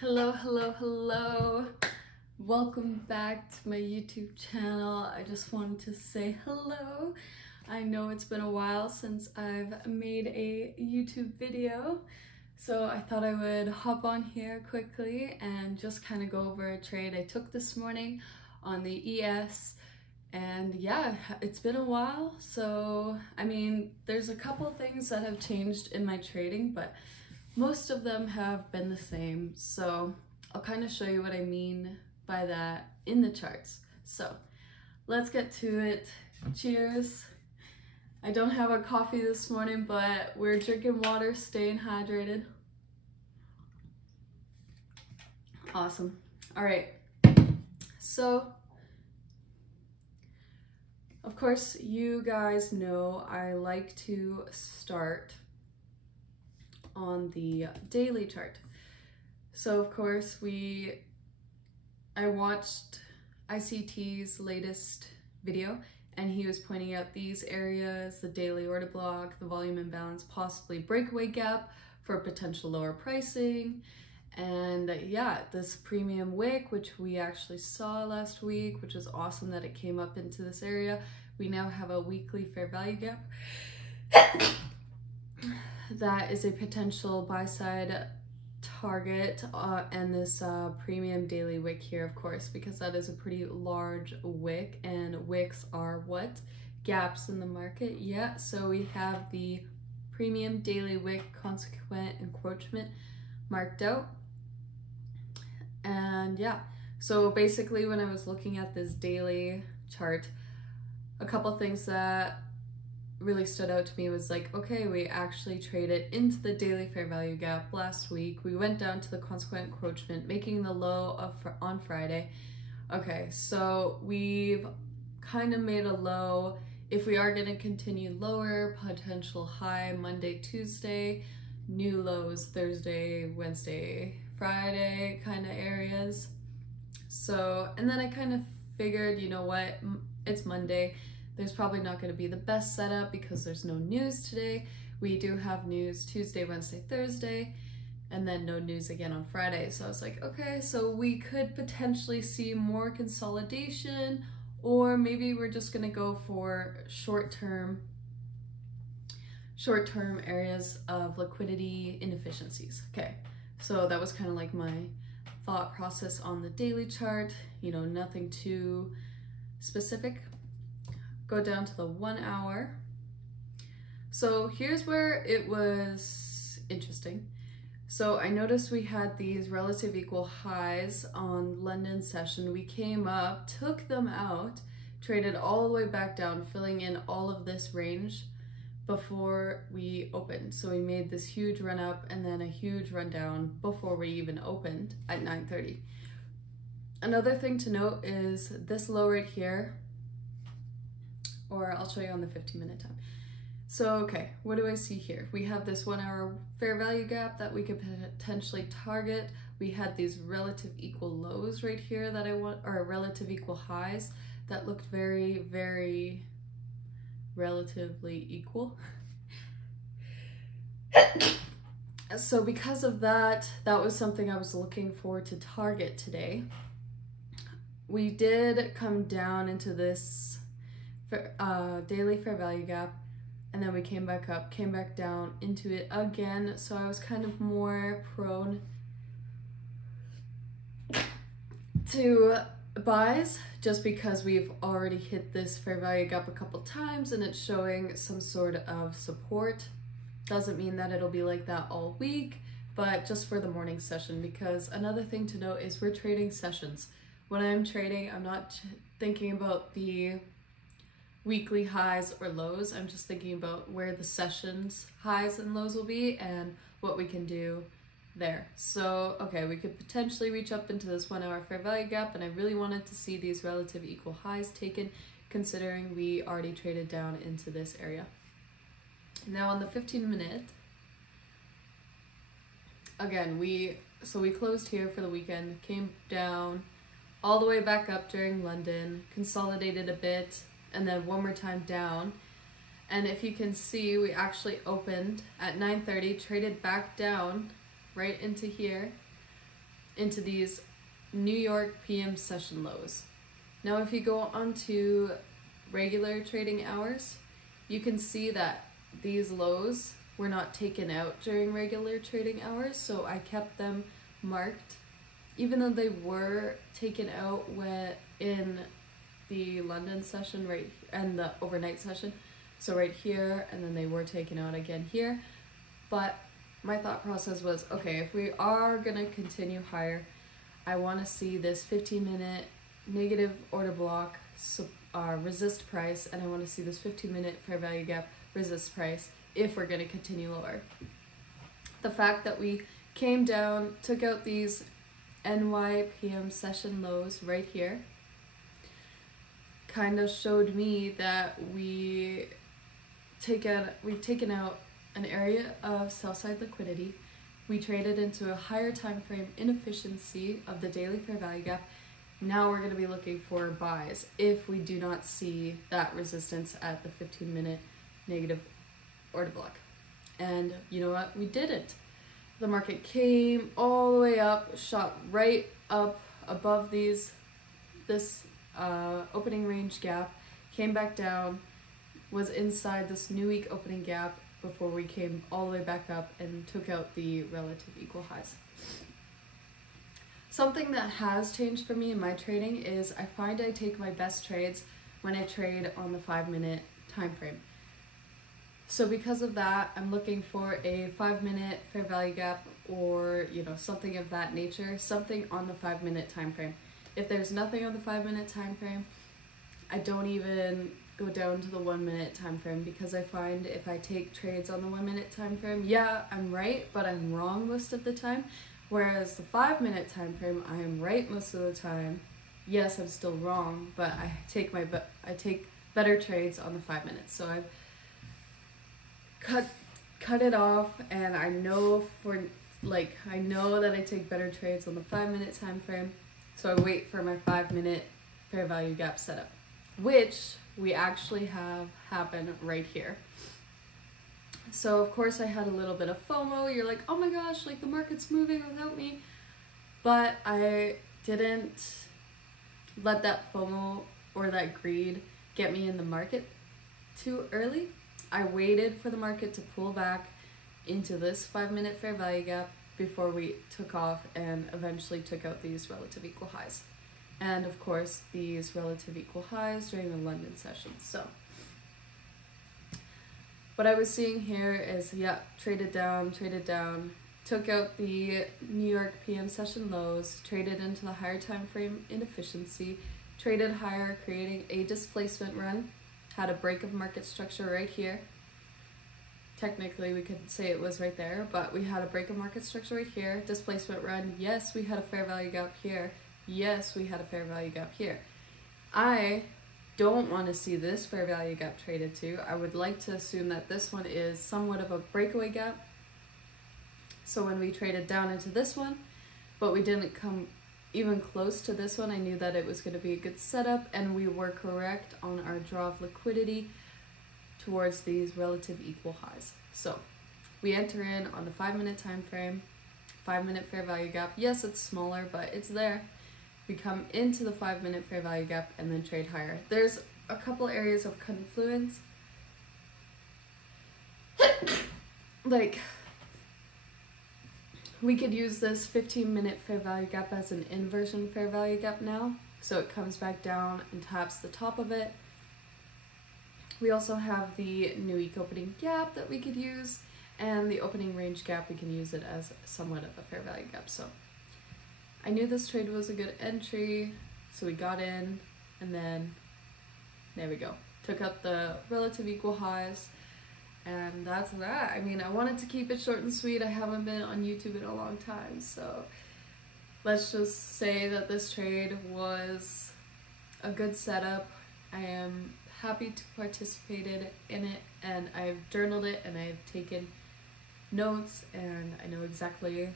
Hello, hello, hello. Welcome back to my YouTube channel. I just wanted to say hello. I know it's been a while since I've made a YouTube video, so I thought I would hop on here quickly and just kind of go over a trade I took this morning on the ES. And yeah, it's been a while, so I mean, there's a couple things that have changed in my trading, but most of them have been the same. So I'll kind of show you what I mean by that in the charts. So let's get to it. Cheers. I don't have a coffee this morning, but we're drinking water, staying hydrated. Awesome. All right. So of course, you guys know I like to start on the daily chart. So of course I watched ICT's latest video, and he was pointing out these areas: the daily order block, the volume imbalance, possibly breakaway gap for potential lower pricing. And yeah, this premium wick, which we actually saw last week, which is awesome that it came up into this area. We now have a weekly fair value gap. That is a potential buy side target, and this premium daily wick here, of course, because that is a pretty large wick, and wicks are what? Gaps in the market. Yeah, so we have the premium daily wick consequent encroachment marked out. And yeah, so basically when I was looking at this daily chart, a couple things that really stood out to me was like, okay, we actually traded into the daily fair value gap last week. We went down to the consequent encroachment, making the low on Friday. Okay, so we've kind of made a low. If we are going to continue lower, potential high Monday, Tuesday, new lows Thursday, Wednesday, Friday kind of areas. So, and then I kind of figured, you know what, it's Monday. There's probably not going to be the best setup because there's no news today. We do have news Tuesday, Wednesday, Thursday, and then no news again on Friday. So I was like, okay, so we could potentially see more consolidation, or maybe we're just going to go for short-term areas of liquidity inefficiencies. Okay, so that was kind of like my thought process on the daily chart, you know, nothing too specific. Go down to the 1 hour. So here's where it was interesting. So I noticed we had these relative equal highs on London session. We came up, took them out, traded all the way back down, filling in all of this range before we opened. So we made this huge run up and then a huge run down before we even opened at 9:30. Another thing to note is this low right here, or I'll show you on the 15-minute time. So, okay, what do I see here? We have this 1 hour fair value gap that we could potentially target. We had these relative equal lows right here that I want, or relative equal highs that looked very, very relatively equal. So because of that, that was something I was looking for to target today. We did come down into this daily fair value gap, and then we came back up, came back down into it again. So I was kind of more prone to buys just because we've already hit this fair value gap a couple times and it's showing some sort of support. Doesn't mean that it'll be like that all week, but just for the morning session. Because another thing to note is we're trading sessions. When I'm trading, I'm not thinking about the weekly highs or lows. I'm just thinking about where the sessions highs and lows will be and what we can do there. So, okay, we could potentially reach up into this 1 hour fair value gap, and I really wanted to see these relative equal highs taken, considering we already traded down into this area. Now on the 15-minute, again, we closed here for the weekend, came down all the way back up during London, consolidated a bit, and then one more time down. And if you can see, we actually opened at 9:30, traded back down right into here, into these New York PM session lows. Now if you go onto regular trading hours, you can see that these lows were not taken out during regular trading hours, so I kept them marked, even though they were taken out in the London session and the overnight session, so right here, and then they were taken out again here. But my thought process was, okay, if we are gonna continue higher, I want to see this 15-minute negative order block resist price, and I want to see this 15-minute fair value gap resist price if we're going to continue lower. The fact that we came down, took out these NY PM session lows right here, kind of showed me that we've taken out an area of sell-side liquidity. We traded into a higher time frame inefficiency of the daily fair value gap. Now we're going to be looking for buys if we do not see that resistance at the 15-minute negative order block. And you know what? We didn't. The market came all the way up, shot right up above this opening range gap, came back down, was inside this new week opening gap before we came all the way back up and took out the relative equal highs. Something that has changed for me in my trading is I find I take my best trades when I trade on the 5-minute time frame. So because of that, I'm looking for a 5-minute fair value gap, or something of that nature, something on the 5-minute time frame. If there's nothing on the 5-minute time frame, I don't even go down to the 1-minute time frame, because I find if I take trades on the 1-minute time frame, yeah, I'm right, but I'm wrong most of the time. Whereas the 5-minute time frame, I am right most of the time. Yes, I'm still wrong, but I take better trades on the 5 minutes. So I've cut it off, and I know that I take better trades on the 5-minute time frame. So I wait for my 5-minute fair value gap setup, which we actually have happen right here. So of course I had a little bit of FOMO. You're like, oh my gosh, like the market's moving without me. But I didn't let that FOMO or that greed get me in the market too early. I waited for the market to pull back into this 5-minute fair value gap before we took off and eventually took out these relative equal highs. And of course, these relative equal highs during the London session. So what I was seeing here is, yeah, traded down, took out the New York PM session lows, traded into the higher time frame inefficiency, traded higher, creating a displacement run, had a break of market structure right here. Technically, we could say it was right there, but we had a break of market structure right here, displacement run. Yes, we had a fair value gap here. Yes, we had a fair value gap here. I don't want to see this fair value gap traded to. I would like to assume that this one is somewhat of a breakaway gap. So when we traded down into this one, but we didn't come even close to this one, I knew that it was going to be a good setup, and we were correct on our draw of liquidity towards these relative equal highs. So we enter in on the 5-minute time frame, 5-minute fair value gap. Yes, it's smaller, but it's there. We come into the 5-minute fair value gap and then trade higher. There's a couple areas of confluence. Like, we could use this 15-minute fair value gap as an inversion fair value gap now. So it comes back down and taps the top of it. We also have the new week opening gap that we could use, and the opening range gap, we can use it as somewhat of a fair value gap. So I knew this trade was a good entry, so we got in, and then there we go. Took out the relative equal highs, and that's that. I mean, I wanted to keep it short and sweet. I haven't been on YouTube in a long time, so let's just say that this trade was a good setup. I am happy to participate in it, and I've journaled it, and I've taken notes, and I know exactly,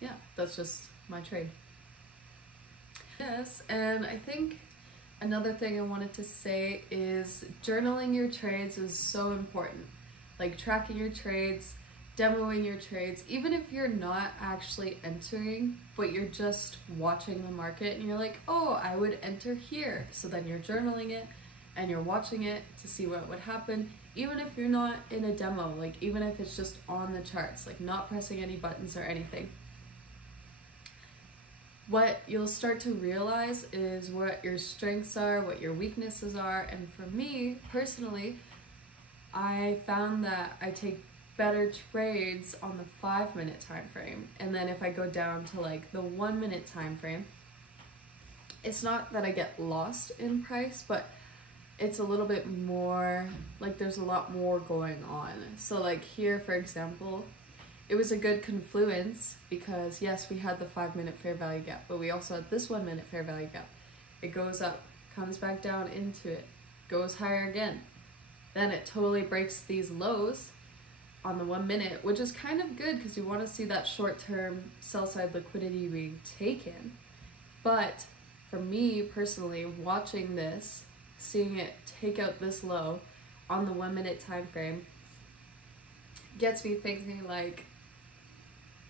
yeah, that's just my trade. Yes, and I think another thing I wanted to say is journaling your trades is so important. Like, tracking your trades demoing your trades, even if you're not actually entering, but you're just watching the market and you're like, oh, I would enter here. So then you're journaling it and you're watching it to see what would happen, even if you're not in a demo, like even if it's just on the charts, like not pressing any buttons or anything. What you'll start to realize is what your strengths are, what your weaknesses are, and for me, personally, I found that I take better trades on the 5-minute time frame, and then if I go down to like the 1-minute time frame, it's not that I get lost in price, but it's a little bit more, like there's a lot more going on. So like here, for example, it was a good confluence because yes, we had the 5-minute fair value gap, but we also had this 1-minute fair value gap. It goes up, comes back down into it, goes higher again. Then it totally breaks these lows on the 1 minute, which is kind of good because you want to see that short-term sell-side liquidity being taken. But for me personally, watching this, seeing it take out this low on the 1-minute time frame gets me thinking like,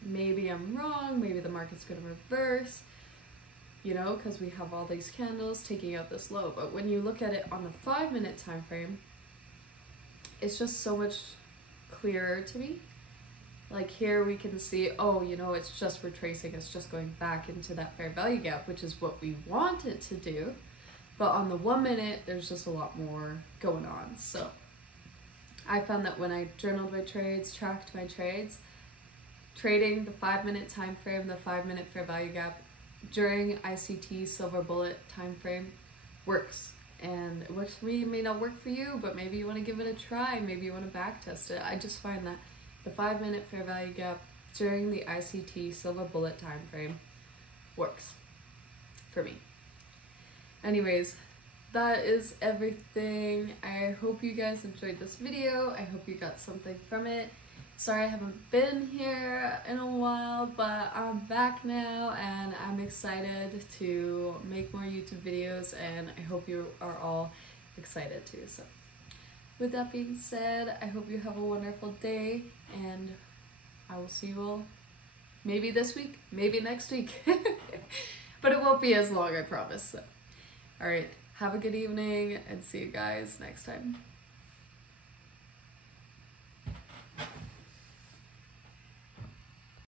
maybe I'm wrong, maybe the market's going to reverse, you know, because we have all these candles taking out this low. But when you look at it on the 5-minute time frame, it's just so much clearer to me. Like here we can see, oh, you know, it's just retracing, it's just going back into that fair value gap, which is what we want it to do. But on the 1 minute, there's just a lot more going on. So I found that when I journaled my trades, tracked my trades, trading the 5-minute time frame, the 5-minute fair value gap during ICT Silver Bullet time frame works. And it works for me, it may not work for you, but maybe you want to give it a try, maybe you want to back test it. I just find that the 5-minute fair value gap during the ICT Silver Bullet time frame works for me. Anyways, that is everything. I hope you guys enjoyed this video. I hope you got something from it. Sorry I haven't been here in a while, but I'm back now and I'm excited to make more YouTube videos, and I hope you are all excited too. So with that being said, I hope you have a wonderful day, and I will see you all maybe this week, maybe next week, but it won't be as long, I promise. So, all right, have a good evening and see you guys next time.